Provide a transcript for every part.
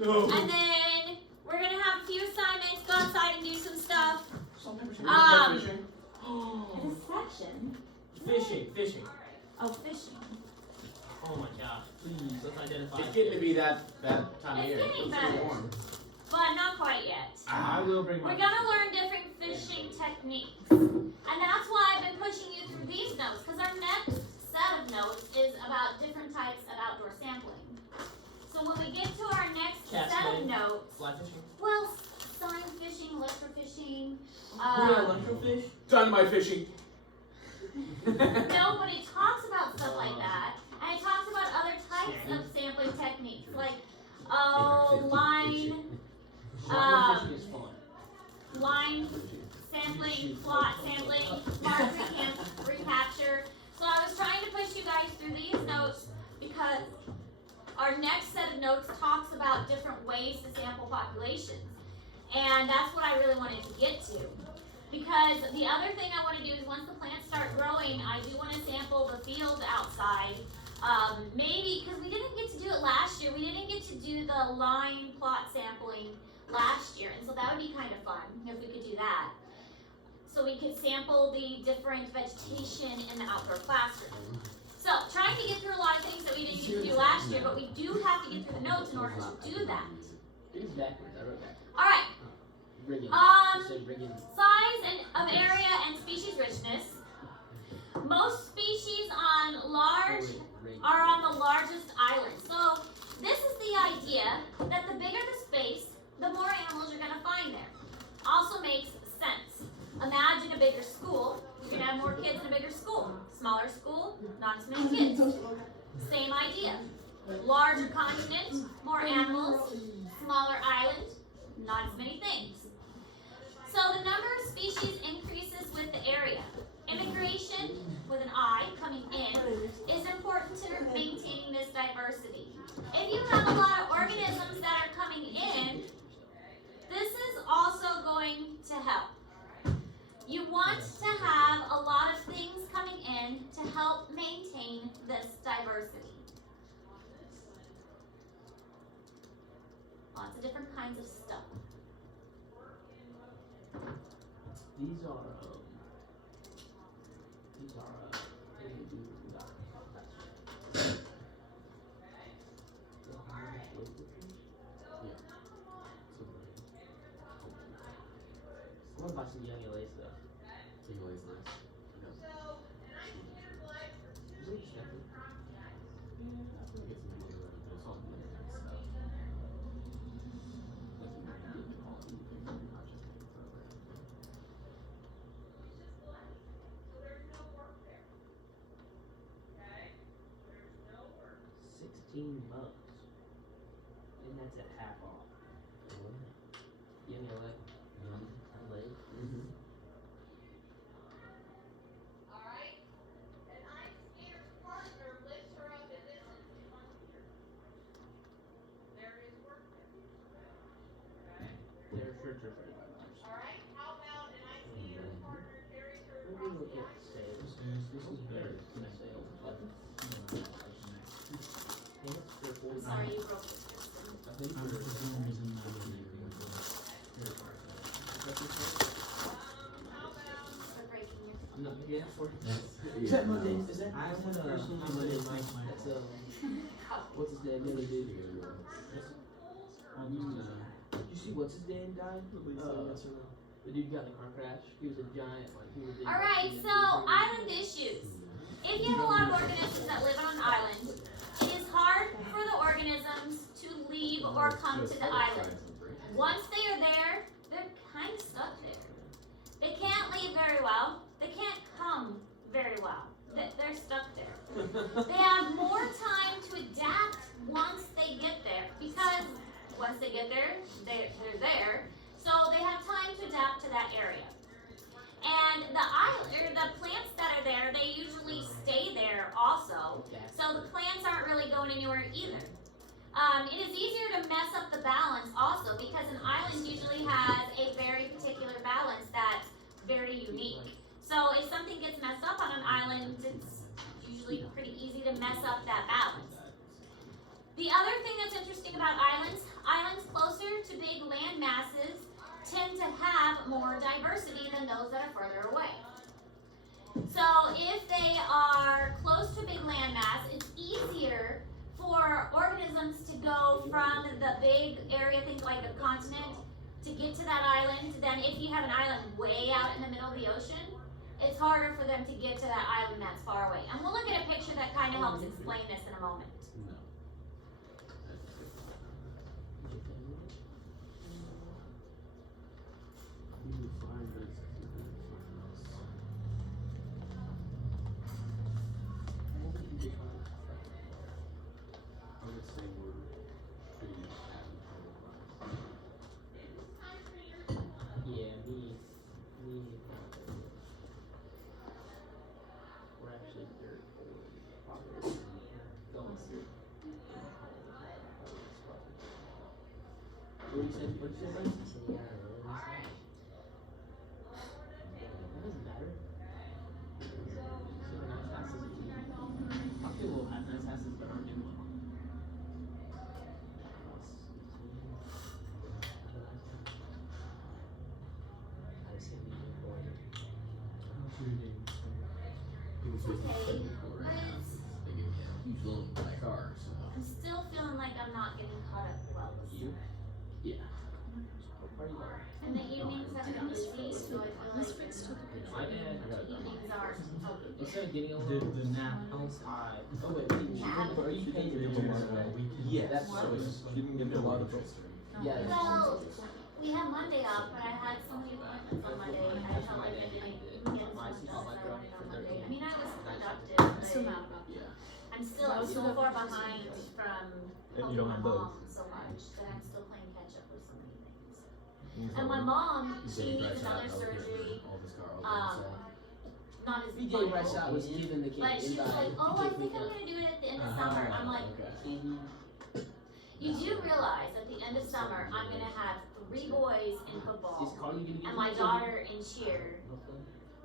No. And then we're going to have a few assignments, go outside and do some stuff. Fishing. In a section. Fishing. Oh, fishing. Oh my gosh, please, let's identify. It's getting to be that time of year. It's getting It's better. warm. But not quite yet. I will bring my. We're going to learn different fishing techniques. And that's why I've been pushing you through these notes, because our next set of notes is about different types of outdoor sampling. So when we get to our next set of notes, Fly fishing. well, sign fishing, electrofishing, Electrofish. Dynamite fishing. nobody talks about stuff like that. And it talks about other types of sampling techniques, like, Fishing is fun. line sampling, plot sampling, mark recapture. So I was trying to push you guys through these notes because our next set of notes talks about different ways to sample populations. And that's what I really wanted to get to. Because the other thing I want to do is once the plants start growing, I do want to sample the field outside. Maybe, because we didn't get to do it last year, we didn't get to do the line plot sampling last year. And so that would be kind of fun if we could do that. So we could sample the different vegetation in the outdoor classroom. So trying to get through a lot of things that we didn't get to do last year, but we do have to get through the notes in order to do that. It is backwards. I wrote that. All right. Rigging. Size of area and species richness. Most species are on the largest island. So this is the idea that the bigger the space, the more animals you're going to find there. Also makes sense. Imagine a bigger school. You're going to have more kids in a bigger school. Smaller school, not as many kids. Same idea. Larger continent, more animals. Smaller island, not as many things. So the number of species increases with the area. Immigration, with an I, coming in, is important to maintaining this diversity. If you have a lot of organisms that are coming in, this is also going to help. You want to have a lot of things coming in to help maintain this diversity. Lots of different kinds of stuff. These are I want to buy some Young LA stuff. Young LA's nice. Is it expensive? Yeah, I feel like it's maybe there's all the stuff. $16. And that's at half off. Young LA. LA. Their shirts are $35. Let me look at sales. This is better than sales. They're 40. Sorry, you broke this. I think For breaking it. I'm not picking it up for you. Is that Monday? Is that? I want to Monday night. That's what's his name? Really dude. Did you see what's his name died? The dude got in a car crash. He was a giant. Like he was. All right, so island issues. If you have a lot of organisms that live on an island, it is hard for the organisms to leave or come to the island. Once they are there, they're kind of stuck there. They can't leave very well. They can't come very well. They're stuck there. They have more time to adapt once they get there, because once they get there, they're there. So they have time to adapt to that area. And the plants that are there, they usually stay there also. So the plants aren't really going anywhere either. It is easier to mess up the balance also, because an island usually has a very particular balance that's very unique. So if something gets messed up on an island, it's usually pretty easy to mess up that balance. The other thing that's interesting about islands closer to big land masses tend to have more diversity than those that are further away. So if they are close to a big landmass, it's easier for organisms to go from the big area, think like a continent, to get to that island than if you have an island way out in the middle of the ocean. It's harder for them to get to that island that's far away. And we'll look at a picture that kind of helps explain this in a moment. No. I would say we're pretty much Yeah, me. We're actually dirt poor. Don't see. What did you say? Bryce? That doesn't matter. So nice asses you keep. How people have nice asses but aren't doing well? Okay, but huge loan for my car, so. I'm still feeling like I'm not getting caught up well this You? summer. Yeah. What part you are? And the evenings have been busy, so I feel like My dad. evenings are focused. Instead of getting a little The nap house. oh wait, are you paying your bills? Yeah, that's so what- it's, you didn't get a lot of books. Yeah. Well, we have Monday off, but I had so many appointments on Monday, I felt like I didn't get as much done as I wanted on Monday. I mean, I was productive, but Yeah. I'm so far behind from And you don't have helping my those. mom so much that I'm still playing catch up with so many things. And my mom, she needs another surgery, not as BJ vital, Rice out was giving the kid but she was invite. like, oh, I think I'm gonna do it at the end of summer. I'm like, you do realize at the end of summer, I'm gonna have 3 boys in Is football Carly gonna get and my daughter in cheer.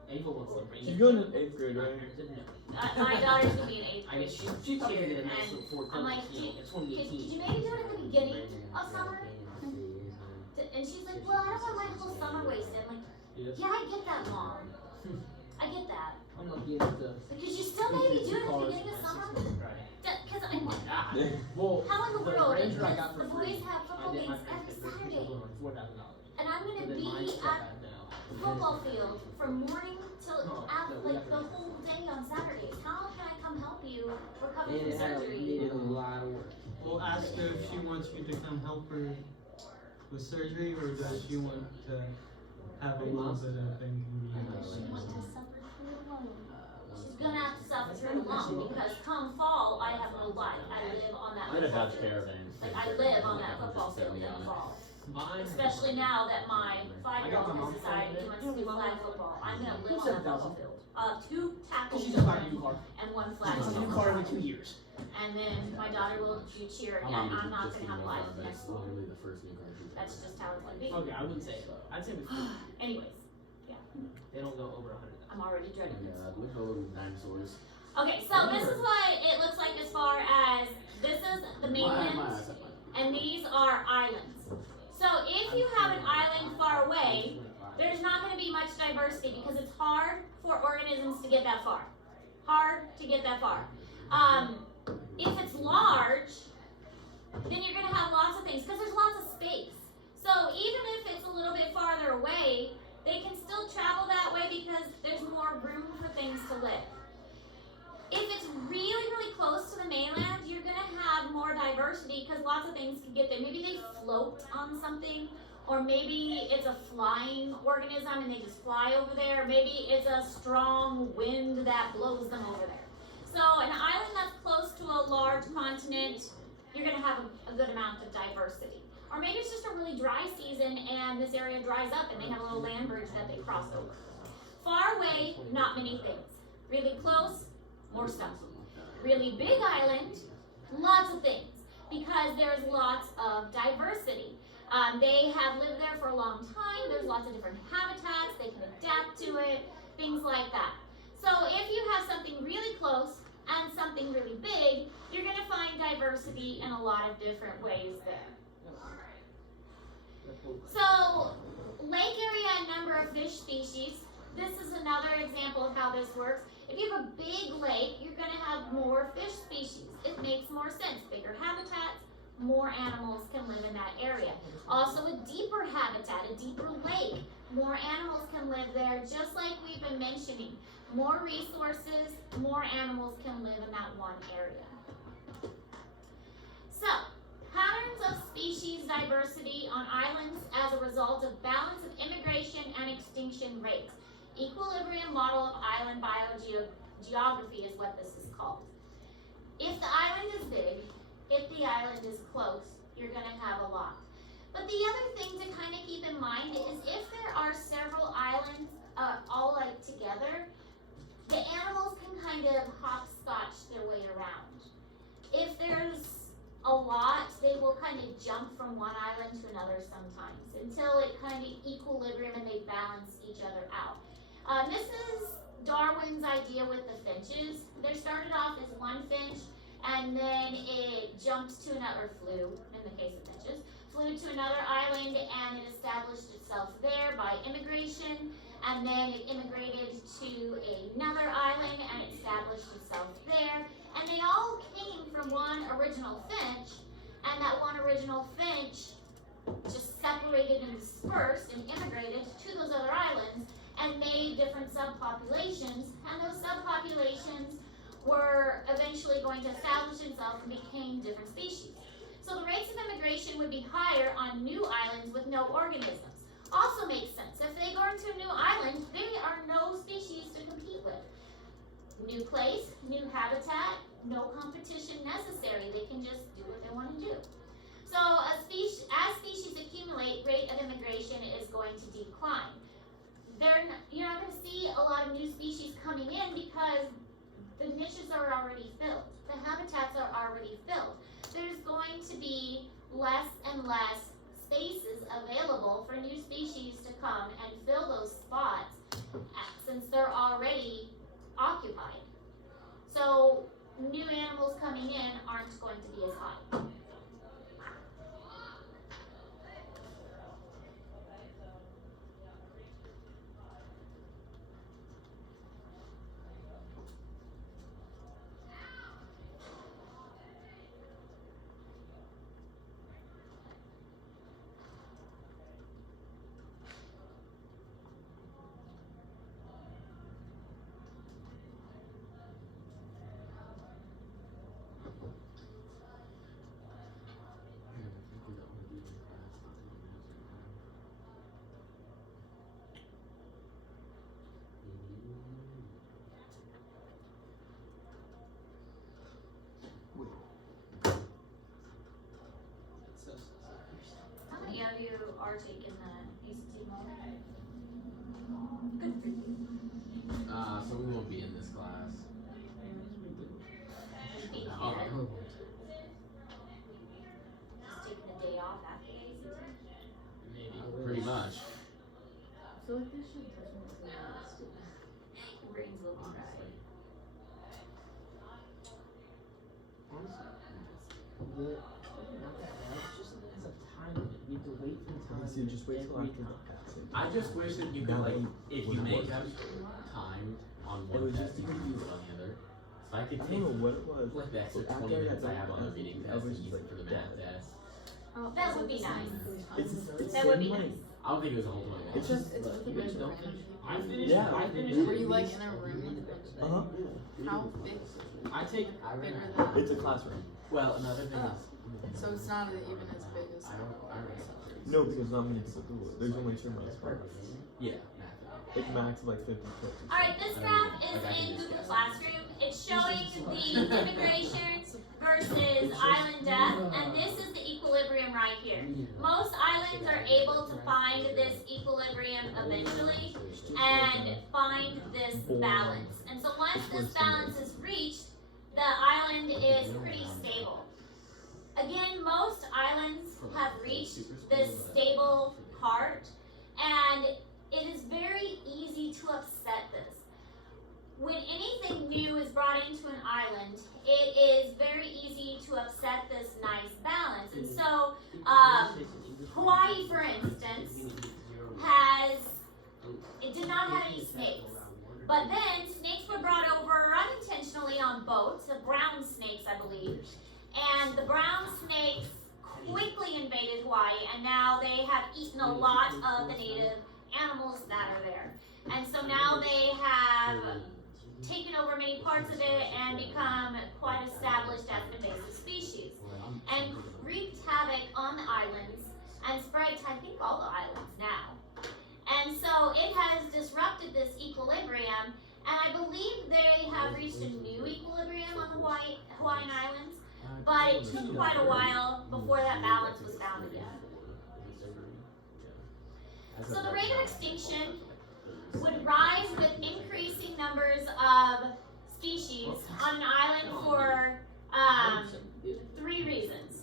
Ava wants to bring She's going in 8th grade, right? My daughter's gonna be in 8th I guess grade. she probably did a nice And little Ford I'm like, Focus in could 2018. you maybe do it at the beginning of summer? And she's like, well, I don't want my whole summer wasted. I'm like, Yes. yeah, I get that, Mom. I get that. I'm gonna get the. Because you still maybe do it at the beginning of summer. Because I Well, how in the the world? Ranger I Because got for the free. boys have football I did my games every first Saturday, $4,000. and I'm But gonna then be mine's still at bad now. football field from morning till Oh, after no, we like got the whole day on Saturdays. How can I come help you recover And from it had a, surgery? needed a lot of work. We'll ask her if she wants you to come help her with surgery, or does she want to have a little bit of inconvenience? She wants to suffer through alone. She's gonna have to suffer through alone because come fall, I have no life. I live on that I had a football Dodge field. Caravan. Like I live on that football field in the fall. Especially now that my 5-year-old has decided he wants to do flag football. I'm gonna live on that football field. 2 tackles She's just buying a new car. and 1 flag She's a new football. car every 2 years. And then my daughter will do cheer again. I'm not gonna have life next fall. Literally the first new car she's That's just how it's gonna be. Okay, I wouldn't say it. I'd say with Anyways, they don't go over 100. I'm already dreading this. Yeah, look at all those dinosaurs. Okay, so this is what it looks like as far as this is the mainland, and these are islands. So if you have an island far away, there's not going to be much diversity because it's hard for organisms to get that far. Hard to get that far. If it's large, then you're going to have lots of things because there's lots of space. So even if it's a little bit farther away, they can still travel that way because there's more room for things to live. If it's really, really close to the mainland, you're going to have more diversity because lots of things can get there. Maybe they float on something, or maybe it's a flying organism and they just fly over there. Maybe it's a strong wind that blows them over there. So an island that's close to a large continent, you're going to have a good amount of diversity. Or maybe it's just a really dry season and this area dries up and they have a little land bridge that they cross over. Far away, not many things. Really close, more stuff. Really big island, lots of things, because there's lots of diversity. They have lived there for a long time. There's lots of different habitats. They can adapt to it, things like that. So if you have something really close and something really big, you're gonna find diversity in a lot of different ways there. So, lake area and number of fish species. This is another example of how this works. If you have a big lake, you're gonna have more fish species. It makes more sense. Bigger habitats, more animals can live in that area. Also a deeper habitat, a deeper lake, more animals can live there, just like we've been mentioning. More resources, more animals can live in that one area. So, patterns of species diversity on islands as a result of balance of immigration and extinction rates. Equilibrium model of island biogeography is what this is called. If the island is big, if the island is close, you're going to have a lot. But the other thing to kind of keep in mind is if there are several islands all like together, the animals can kind of hopscotch their way around. If there's a lot, they will kind of jump from one island to another sometimes until it kind of equilibrium and they balance each other out. This is Darwin's idea with the finches. They started off as one finch and then it jumped to another, flew in the case of finches, flew to another island and it established itself there by immigration, and then it immigrated to another island and it established itself there, and they all came from one original finch, and that one original finch just separated and dispersed and immigrated to those other islands and made different subpopulations, and those subpopulations were eventually going to establish themselves and became different species. So the rates of immigration would be higher on new islands with no organisms. Also makes sense. If they go into a new island, there are no species to compete with. New place, new habitat, no competition necessary. They can just do what they want to do. So as species accumulate, rate of immigration is going to decline. You're not going to see a lot of new species coming in because the niches are already filled. The habitats are already filled. There's going to be less and less spaces available for new species to come and fill those spots since they're already occupied. So new animals coming in aren't going to be as high. How many of you are taking the ACT moment? Good for you. So we won't be in this class. Be here. Oh. Just taking the day off after the ACT. Maybe. Pretty much. So like this should definitely Your brain's a little dry. Honestly, not that bad. It's just that it has a time limit. You have to wait for the time So you just wait till every after the time. passing. I just wish that you could, like, if you make up time on It one was test, just you can maybe- do it on the other. So I could I take, don't know what it was. like, the extra but 20 after I minutes I had have on the that reading class, test I was and use just it for the math test. That would be nice. It's That would be like, nice. I don't think it was a whole 20 minutes. It's just It's But with you a guys bunch of don't finish. random I people. finished. Yeah. I finished. Were you like in a room with a bunch of uh-huh. How big? I take. Bigger than? It's a classroom. Well, another thing Oh. is, So it's not even as big as. I don't No, because not many people do it. There's only 2 months per. Yeah, math. It's max of like 50 kids. Alright, this graph is in Google Classroom. It's showing the immigration versus island depth, and this is the equilibrium right here. Most islands are able to find this equilibrium eventually and find this balance. And so once this balance is reached, the island is pretty stable. Again, most islands have reached this stable part, and it is very easy to upset this. When anything new is brought into an island, it is very easy to upset this nice balance. And Mm. so, Hawaii, Hawaii, for instance, it did not have any snakes. But then snakes were brought over unintentionally on boats, the brown snakes, I believe. And the brown snakes quickly invaded Hawaii, and now they have eaten a lot of the native animals that are there. And so now they have taken over many parts of it and become quite established as an invasive species. And wreaked havoc on the islands and spread to, I think, all the islands now. And so it has disrupted this equilibrium, and I believe they have reached a new equilibrium on the Hawaiian Islands, but it took quite a while before that balance was found again. So the rate of extinction would rise with increasing numbers of species on an island for 3 reasons.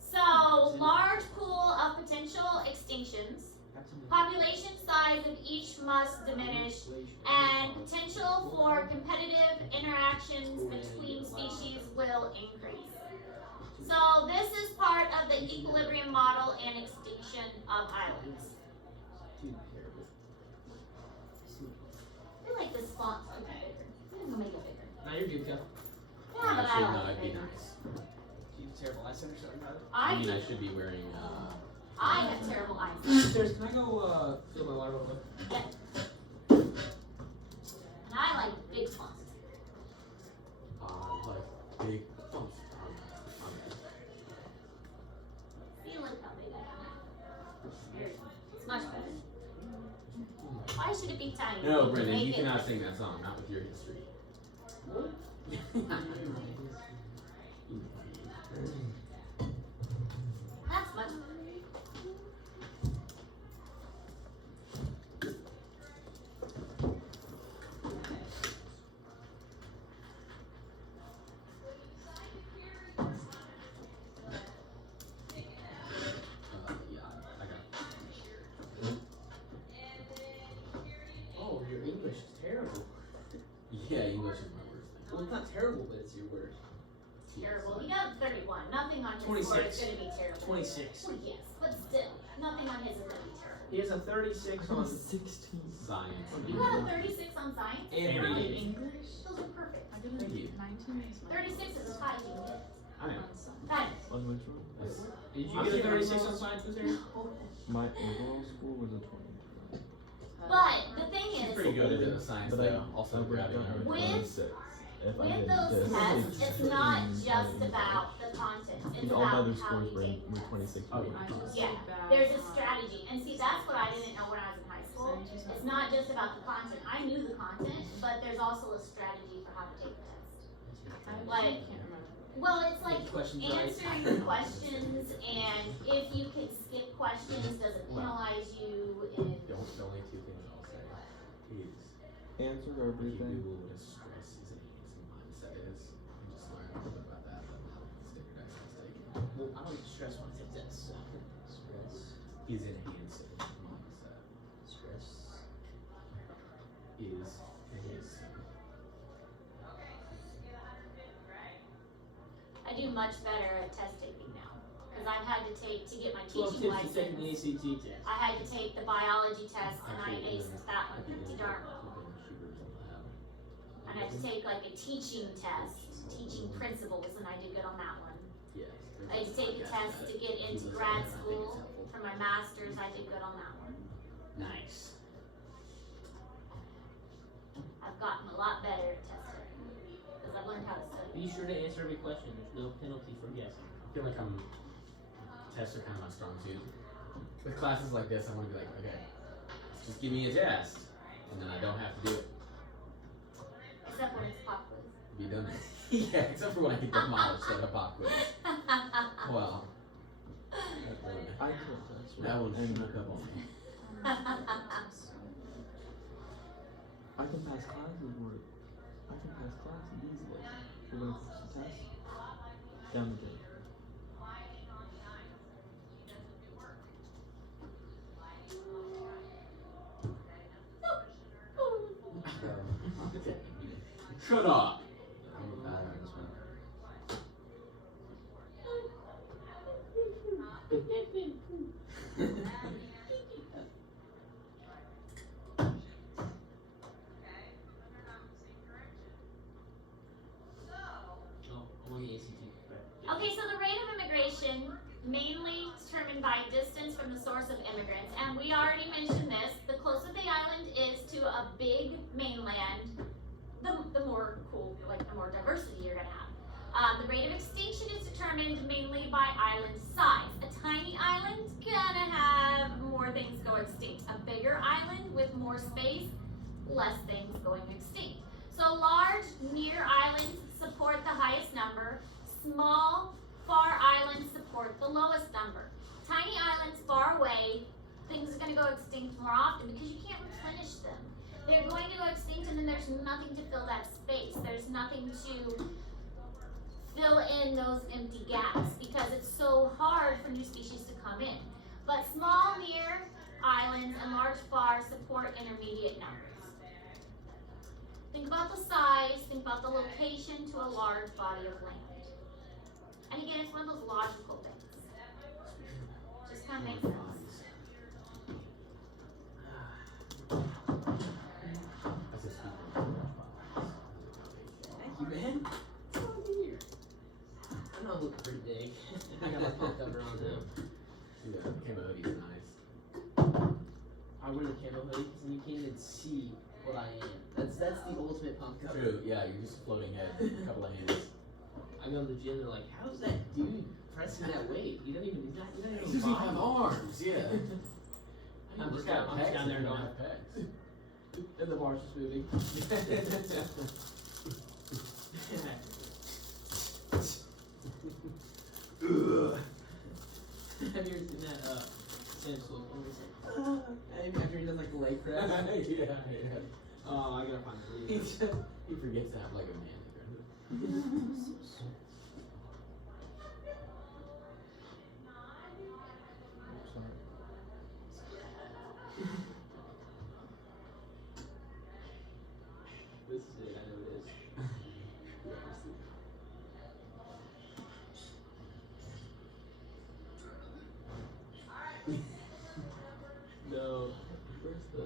So, large pool of potential extinctions, population size of each must diminish, and potential for competitive interactions between species will increase. So this is part of the equilibrium model and extinction of islands. I feel like this font could be bigger. I'm gonna make it bigger. Now you're good, Jeff. Yeah, but I Actually, no, like it it'd be bigger. nice. You terrible accent or something, Tyler? I I mean, do. I should be wearing, I have terrible eyes. Stairs, can I go fill my water real quick? And I like big fonts. like, big bumps on that. See, look how big I am. There, it's much better. Why should it be tiny? No, Brendan, Make you it- cannot sing that song, not with your history. That's much better. Yeah, I got Oh, your English is terrible. Yeah, English is my worst thing. Well, it's not terrible, but it's your word. Terrible. You got 31. Nothing on his 26. score is going to be terrible. 26. Well, yes, but still, nothing on his is going to be terrible. He has a 36 on 16. Science. You got a 36 on science? and You're right. reading. Those are perfect. I didn't. Thank you. 19 is my 36 is a tie, you can get. I know. Right. On which one? Did you get a 36 on science, Mister? My overall score was a 20. But the thing She's is, pretty good at the science, But I though. Also would have grabbing gotten everything. a With- 26 if I with didn't those just tests, take it's not in just other about the content. It's And all about my other how scores you were, take the were test. 26. Oh, I just Yeah, did bad there's a on- strategy. And see, that's what I didn't know when I was in high school. It's not just about the content. I knew the content, but there's also a strategy for how to take the test. I Like- can't remember. Well, it's like Questions right. answering questions, and if you can skip questions, does it penalize you? And The only 2 things I'll say is Answer if you everything. Google what a stress is enhancing mindset is, and just learn a little bit about that, that'll help standardize mistake. Well, I don't stress when I take tests. Stress. Is enhancing mindset. Stress. Is enhancing. I do much better at test taking now, because I've had to get my 12 teaching tips to take an license. ACT test. I had to take the biology test, and I Actually, aced that one at the pretty end darn of well. the shooters in the lab. I had to take like a teaching test, teaching principles, and I did good on that one. Yes. I had to take a test to get into grad school for my master's. I did good on that one. Nice. I've gotten a lot better at testing because I've learned how to study. Be sure to answer every question. There's no penalty for guessing. I feel like tests are kind of my strong suit. With classes like this, I want to be like, okay, just give me a test, and then I don't have to do it. Except when it's pop quiz. Be done. Yeah, except for when I get demolished at a pop quiz. Well, I took that. that one and snuck up on me. I can pass classes where I can pass classes easily. But when it's a test, down the drain. Shut up. more diversity you're gonna have. The rate of extinction is determined mainly by island size. A tiny island gonna have more things go extinct. A bigger island with more space, less things going extinct. So large near islands support the highest number. Small far islands support the lowest number. Tiny islands far away, things are going to go extinct more often because you can't replenish them. They're going to go extinct and then there's nothing to fill that space. There's nothing to fill in those empty gaps because it's so hard for new species to come in. But small near islands and large far support intermediate numbers. Think about the size, think about the location to a large body of land. And again, it's one of those logical things. Just kind of makes sense. That's a speaker. Thank you, man. It's all here. I know I look pretty big. I got my pump cover on now. Yeah, the camo hoodie's nice. I wear the camo hoodie because then you can't even see what I am. That's the ultimate pump cover. True, yeah, you're just floating head, a couple of hands. I go to the gym, they're like, how's that dude pressing that weight? He doesn't even, he's not He doesn't even have arms, yeah. I'm just got down there going. going, and the bar's just moving. Have you ever seen that, Sam Slope one? He's like, after he does like the leg press. yeah. Oh, I gotta find He it. just, he forgets to have like a man. This is it, I know it is. No. Where's the...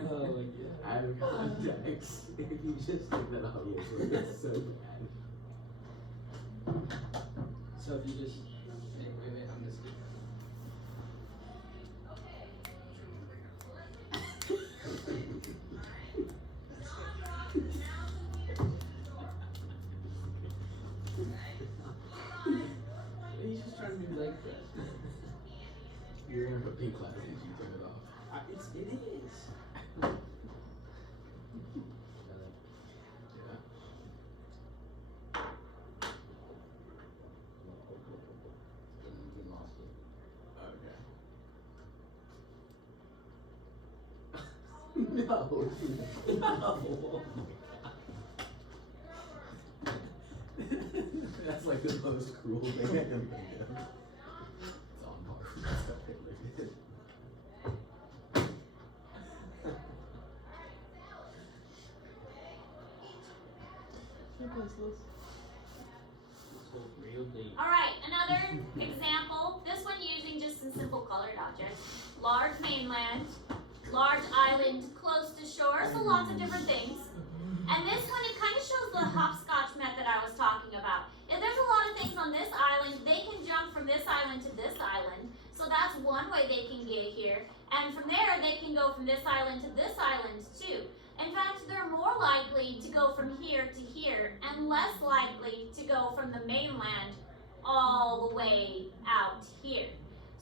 Oh my god. I have contacts. If you just take that audio, it's so bad. So if you just... Wait, I missed it. He's just trying to do leg press. You're in a pink class and you turn it off. It is. Yeah. Okay. No. No. That's like the most cruel thing I can think of. It's on par with the stuff Hitler did. Real deep. Alright, another example. This one using just some simple colored objects. Large mainland, large island close to shore, so lots of different things. And this one, it kind of shows the hopscotch method I was talking about. If there's a lot of things on this island, they can jump from this island to this island. So that's one way they can get here. And from there, they can go from this island to this island too. In fact, they're more likely to go from here to here and less likely to go from the mainland all the way out here.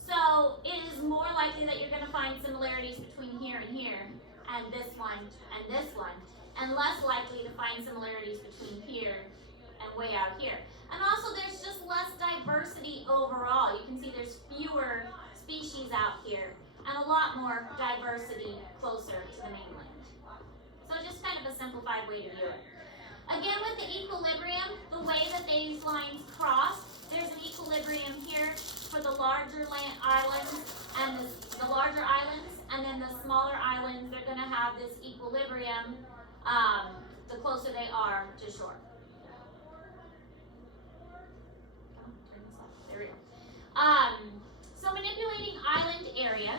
So it is more likely that you're going to find similarities between here and here and this one, and less likely to find similarities between here and way out here. And also there's just less diversity overall. You can see there's fewer species out here and a lot more diversity closer to the mainland. So just kind of a simplified way to do it. Again, with the equilibrium, the way that these lines cross, there's an equilibrium here for the larger islands and the larger islands, and then the smaller islands, they're going to have this equilibrium the closer they are to shore. Turn this off. There we go. So manipulating island area,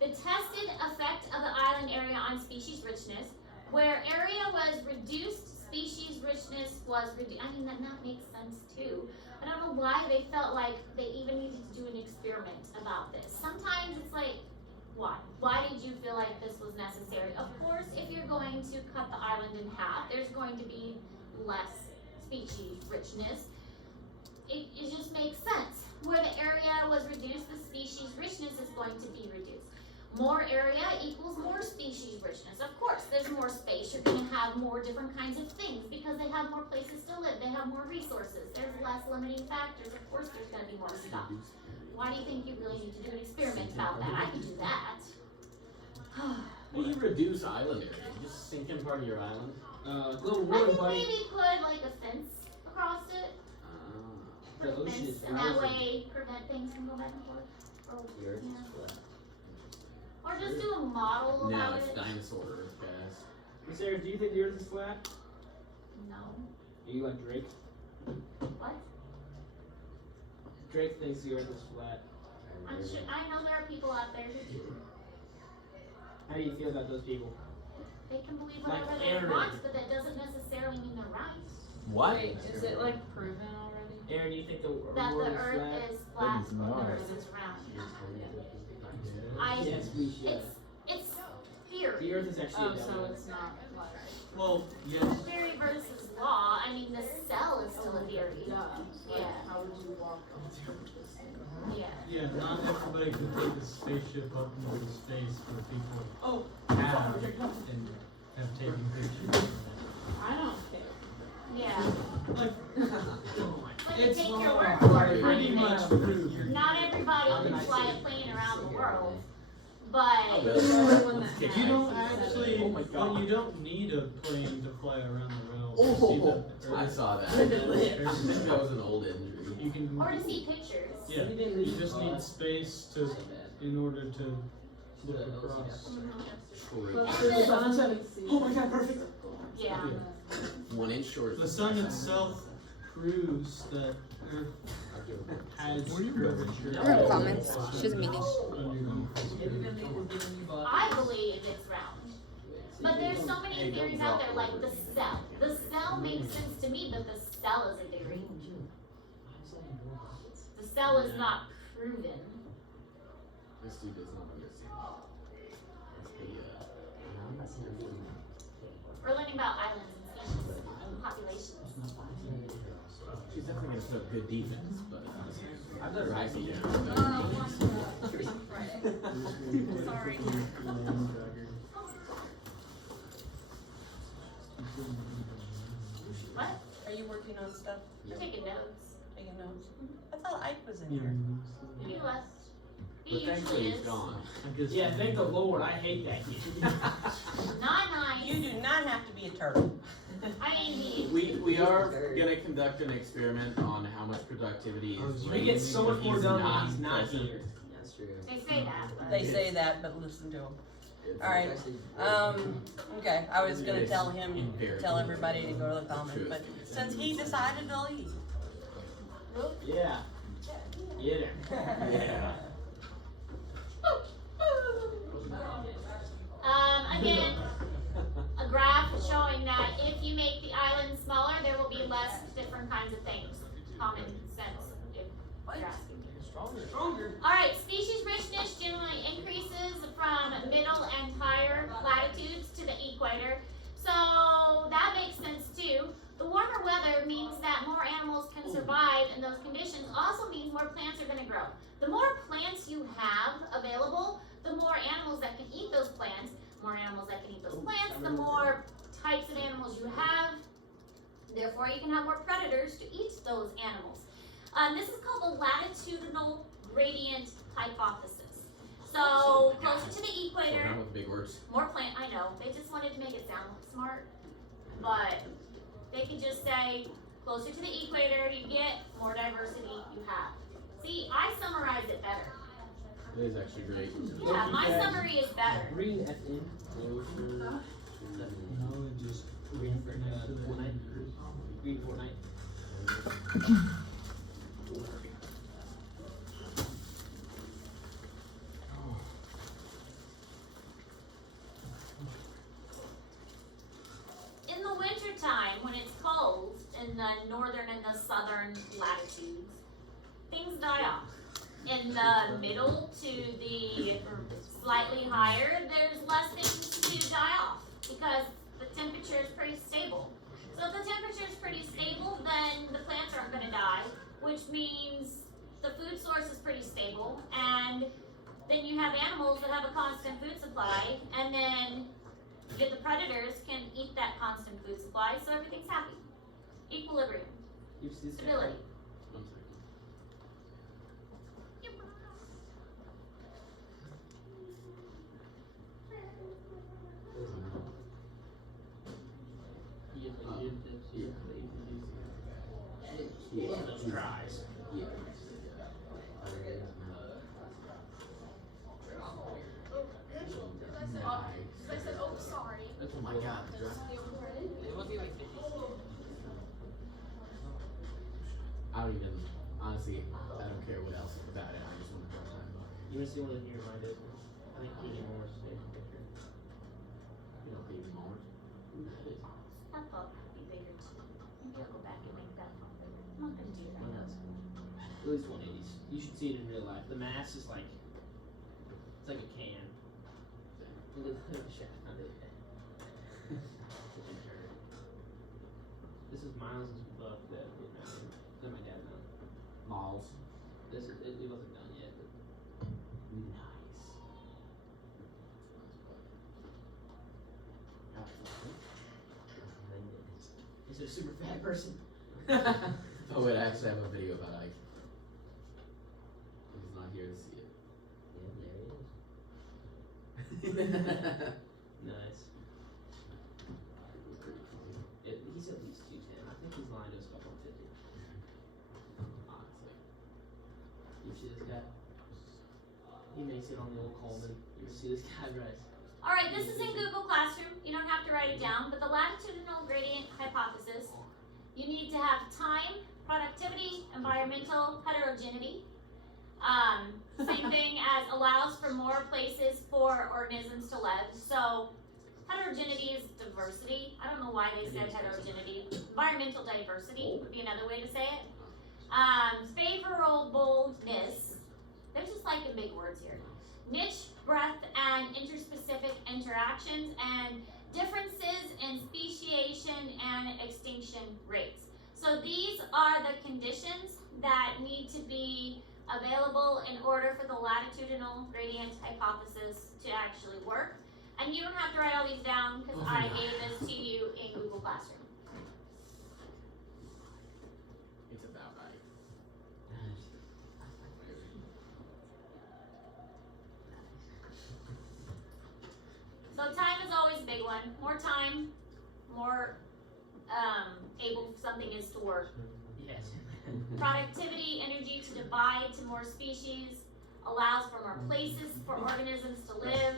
the tested effect of the island area on species richness, where area was reduced, species richness was reduced. I mean, that makes sense too. I don't know why they felt like they even needed to do an experiment about this. Sometimes it's like, why? Why did you feel like this was necessary? Of course, if you're going to cut the island in half, there's going to be less species richness. It just makes sense. Where the area was reduced, the species richness is going to be reduced. More area equals more species richness. Of course, there's more space. You're going to have more different kinds of things because they have more places to live. They have more resources. There's less limiting factors. Of course, there's going to be more stuff. Why do you think you really need to do an experiment about that? I can do that. When you reduce island area, you just sink in part of your island. Global I warming, think buddy. maybe put like a fence across it. The Put a ocean fence, is and that frozen. way prevent things from going back and forth. Or, The earth yeah. is flat. Or just do a model No, about it's it. dinosaur Earth, guys. Miss Sarah, do you think the Earth is flat? No. Are you like Drake? What? Drake thinks the Earth is flat. I'm sure, I know there are people out there who do. How do you feel about those people? They can believe Like whatever they Aaron. want, but that doesn't necessarily mean they're right. What? Wait, is it like proven already? Aaron, do you think the That world the is earth flat? is flat, It's the not. earth is round. Yes, we should. It's theory. The Earth is actually Oh, a so double. it's not like. Well, yes. Theory versus law. I mean, the cell is still a theory. Duh. Like, Yeah. how would you walk on this thing? Yeah. Yeah, not everybody can take a spaceship up into space where people Oh, have and have taken pictures. I don't care. Yeah. Like, But you it's take your word for it. I pretty mean, much true. not everybody can fly a plane around the world, but Everyone that You has You don't is actually, Oh my well, God. you don't need a plane to fly around the realm. Oh, See the I Earth. saw that. I think that was an old injury. You can, or to see pictures. yeah, you just need space to, in order to look across. True. But And the then- sun can see Oh my God, perfect. Yeah. 1 inch short. The sun itself proves that Earth has curvature. I have comments. She's a meeting. I believe it's round. But there's so many theories out there, like the cell. The cell makes sense to me, but the cell is a theory. The cell is not proven. This dude does not understand. We're learning about islands and species and populations. She's definitely gonna put up good defense, but I've never actually Sorry. What? Are you working on stuff? You're taking notes. Taking notes? I thought Ike was in here. He left. He But thankfully usually he's is. gone. I guess. Yeah, thank the Lord. I hate that kid. Not nice. You do not have to be a turtle. I mean, he. We are gonna conduct an experiment on how much productivity is. We get so much more done when he's not present. here. That's true. They say that, but. They say that, but listen to them. It's Alright, actually- Okay, I was gonna tell him, Invariably. tell everybody to go to the commons, but since he decided to leave. Yeah. Yeah. Yeah. Again, a graph showing that if you make the island smaller, there will be less different kinds of things. Common sense, if you're asking. Stronger. Alright, species richness generally increases from middle and higher latitudes to the equator. So that makes sense too. The warmer weather means that more animals can survive in those conditions, also means more plants are gonna grow. The more plants you have available, the more animals that can eat those plants. More animals that can eat those plants, the more types of animals you have. Therefore, you can have more predators to eat those animals. This is called the latitudinal gradient hypothesis. So, closer to the Slow equator, down with big words. more plant, I know, they just wanted to make it sound smart, but they could just say, closer to the equator you get, more diversity you have. See, I summarize it better. It is actually great. Yeah, my summary is better. Green FN. Knowledge is Green for next to the Fortnite. Green Fortnite. In the winter wintertime, when it's cold in the northern and the southern latitudes, things die off. In the middle to the slightly higher, there's less things to die off because the temperature is pretty stable. So if the temperature is pretty stable, then the plants aren't going to die, which means the food source is pretty stable, and then you have animals that have a constant food supply, and then the predators can eat that constant food supply, so everything's happy. Equilibrium. You've seen this guy? Stability. One second. One of those tries. Yeah. I said, oh, sorry. Oh my god. It wasn't like 50. I don't even, honestly, I don't care what else is about it. I just want to go time. You want to see one of your reminded? I think Katie Moore's favorite picture. You know, baby moments. I thought it'd be bigger too. Maybe I'll go back and make that one bigger. I'm not gonna do that. Well, that's at least 180s. You should see it in real life. The mass is like, it's like a can. Look at the shaft under it. This is Miles' book that my dad found. Malls. This is, it wasn't done yet, but is it a super fat person? Oh wait, I actually have a video about Ike. He's not here to see it. Yeah, there he is. Nice. He's at least 210. I think his line is about 150. Honestly. You see this guy? He makes it on the old Coleman. You ever see this guy rise? Alright, this is in Google Classroom. You don't have to write it down, but the latitudinal gradient hypothesis, you need to have time, productivity, environmental heterogeneity. Same thing as allows for more places for organisms to live. So heterogeneity is diversity. I don't know why they said heterogeneity. Environmental diversity would be another way to say it. Favorableness. They're just like the big words here. Niche, breadth, and interspecific interactions, and differences in speciation and extinction rates. So these are the conditions that need to be available in order for the latitudinal gradient hypothesis to actually work. And you don't have to write all these down because I gave this to you in Google Classroom. It's about Ike. So time is always a big one. More time, more able something is to work. Yes. Productivity, energy to divide to more species, allows for more places for organisms to live.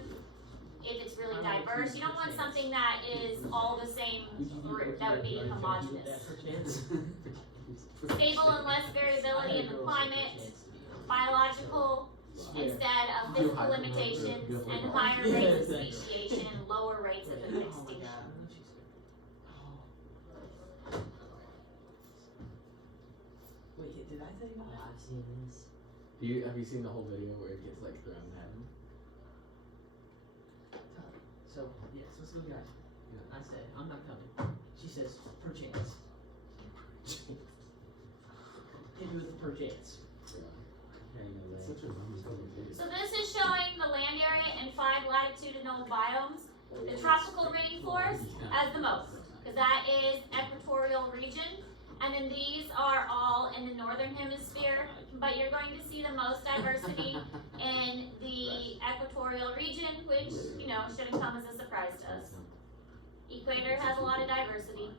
If it's really diverse, you don't want something that is all the same group. That would be homogeneous. Stable and less variability in the climate, biological instead of physical limitations, and higher rates of speciation and lower rates of extinction. Wait, did I tell you about that? I've seen this. Have you seen the whole video where it gets like thrown at him? So, yes, let's go, guys. I say, I'm not coming. She says, perchance. Hit me with the perchance. Such a So this is showing the land area in 5 latitudinal biomes. The tropical rainforest as the most, because that is equatorial region. And then these are all in the northern hemisphere, but you're going to see the most diversity in the equatorial region, which, you know, shouldn't come as a surprise to us. Equator has a lot of diversity.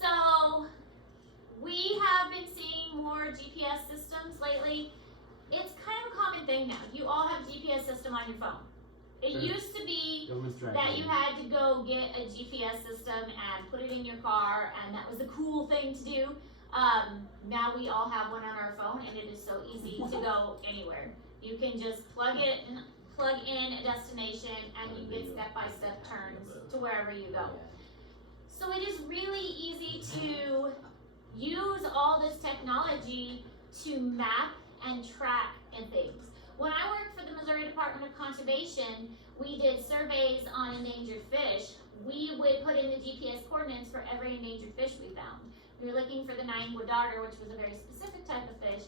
So, we have been seeing more GPS systems lately. It's kind of a common thing now. You all have a GPS system on your phone. It used to be that you had to go get a GPS system and put it in your car, and that was the cool thing to do. Now we all have one on our phone, and it is so easy to go anywhere. You can just plug in a destination, and you get step-by-step turns to to wherever you go. So it is really easy to use all this technology to map and track and things. When I worked for the Missouri Department of Conservation, we did surveys on endangered fish. We would put in the GPS coordinates for every endangered fish we found. We were looking for the nine-wood darter, which was a very specific type of fish.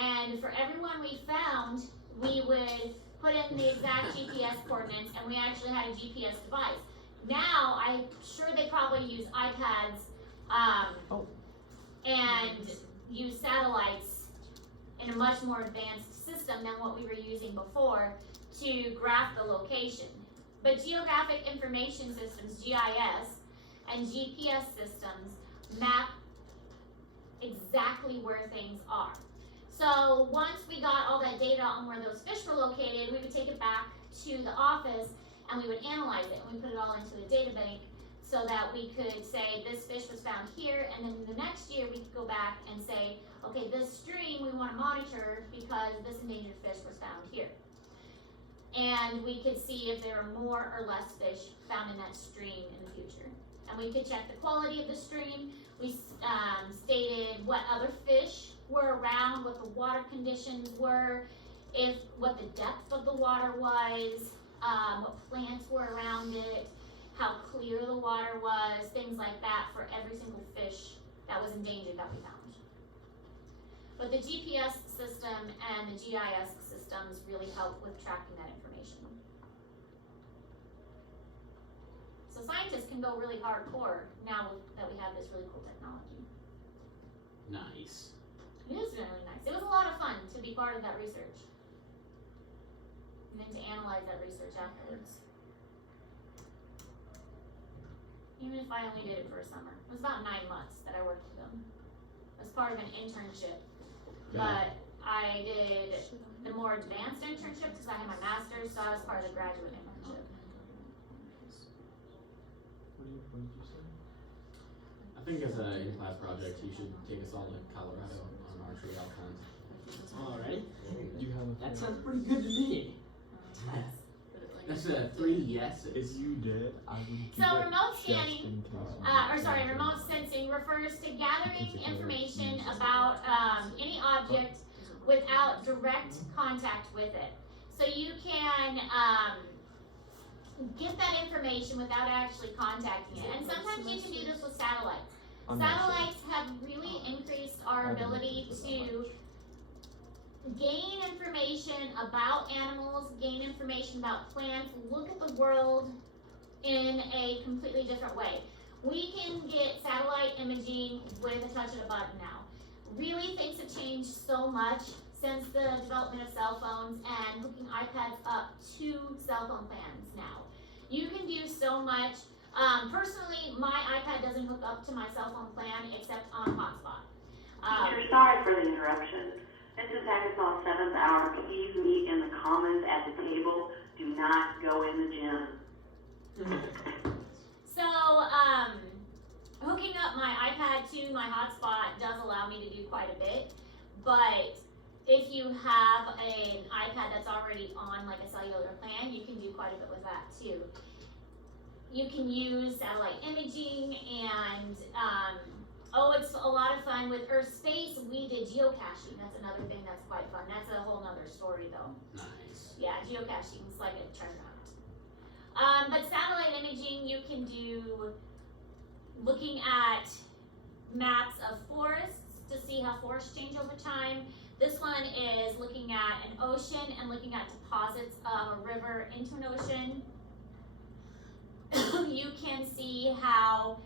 And for every one we found, we would put in the exact GPS coordinates, and we actually had a GPS device. Now, I'm sure they probably use iPads and use satellites in a much more advanced system than what we were using before to graph the location. But geographic information systems, GIS, and GPS systems map exactly where things are. So once we got all that data on where those fish were located, we would take it back to the office and we would analyze it, and we put it all into a data bank so that we could say this fish was found here, and then the next year we could go back and say, okay, this stream we want to monitor because this endangered fish was found here. And we could see if there are more or less fish found in that stream in the future. And we could check the quality of the stream. We stated what other fish were around, what the water conditions were, what the depth of the water was, what plants were around it, how clear the water was, things like that for every single fish that was endangered that we found. But the GPS system and the GIS systems really help with tracking that information. So scientists can go really hardcore now that we have this really cool technology. Nice. It is really nice. It was a lot of fun to be part of that research. And then to analyze that research afterwards. Even if I only did it for a summer. It was about 9 months that I worked with them. As part of an internship. But I did the more advanced internship because I had my master's, so I was part of the graduate internship. What did you say? I think as an in-class project, you should take us all to Colorado on archery outcomes. Alright. You have a That sounds pretty good to me. That's 3 yeses. If you did, I would do So it remote just scanning, in case. remote sensing refers to gathering information about any object without direct contact with it. So you can get that information without actually contacting it. And sometimes you can do this with satellites. Satellites have really increased our ability to gain information about animals, gain information about plants, look at the world in a completely different way. We can get satellite imaging with a touch of a button now. Really, things have changed so much since the development of cell phones and hooking iPads up to cell phone plans now. You can do so much. Personally, my iPad doesn't hook up to my cell phone plan except on hotspot. Teacher, sorry for the interruption. This is Hackathon 7th hour. Please meet in the commons at the table. Do not go in the gym. So, hooking up my iPad to my hotspot does allow me to do quite a bit, but if you have an iPad that's already on like a cellular plan, you can do quite a bit with that too. You can use satellite imaging and, it's a lot of fun. With Earth Space, we did geocaching. That's another thing that's quite fun. That's a whole nother story though. Nice. Yeah, geocaching is like a treasure hunt. But satellite imaging, you can do looking at maps of forests to see how forests change over time. This one is looking at an ocean and looking at deposits of a river into an ocean. You can see how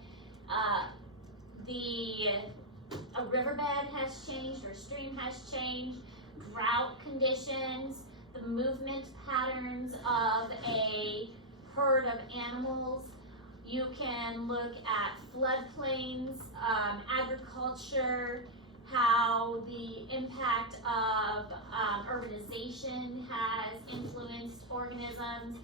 a riverbed has changed or a stream has changed, drought conditions, the movement patterns of a herd of animals. You can look at floodplains, agriculture, how the impact of urbanization has influenced organisms.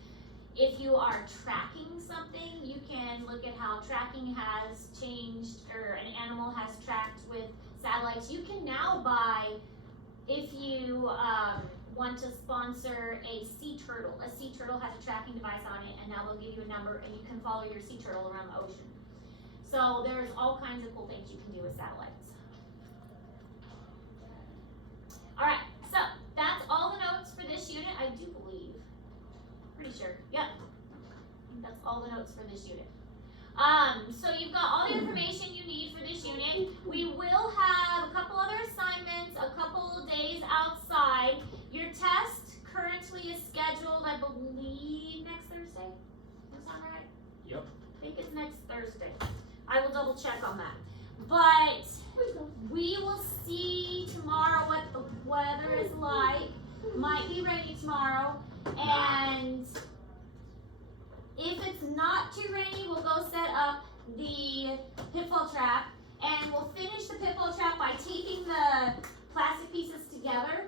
If you are tracking something, you can look at how tracking has changed or an animal has tracked with satellites. You can now buy, if you want to sponsor a sea turtle. A sea turtle has a tracking device on it, and now they'll give you a number, and you can follow your sea turtle around the ocean. So there's all kinds of cool things you can do with satellites. All right, so that's all the notes for this unit, I do believe. Pretty sure. Yep. That's all the notes for this unit. So you've got all the information you need for this unit. We will have a couple other assignments, a couple days outside. Your test currently is scheduled, I believe, next Thursday. Does that sound right? Yep. I think it's next Thursday. I will double check on that. But we will see tomorrow what the weather is like. Might be rainy tomorrow. And if it's not too rainy, we'll go set up the pitfall trap. And we'll finish the pitfall trap by taping the plastic pieces together.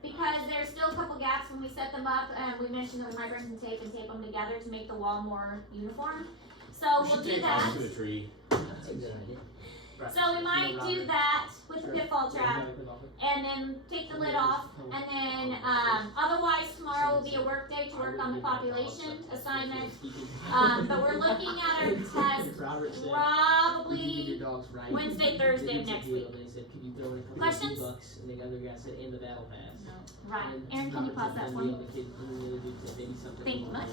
Because there's still a couple gaps when we set them up. And we mentioned that we might bring some tape and tape them together to make the wall more uniform. So we'll do that. To a tree. That's a good idea. Right. So we might do that with the pitfall trap, and then take the lid off, and then otherwise tomorrow will be a work day to work on the population assignment. But we're looking at our test probably Wednesday, Thursday of next week. Questions? And the other guy said, "In the battle pass." Right. Aaron, can you pause that for me? Thank you much.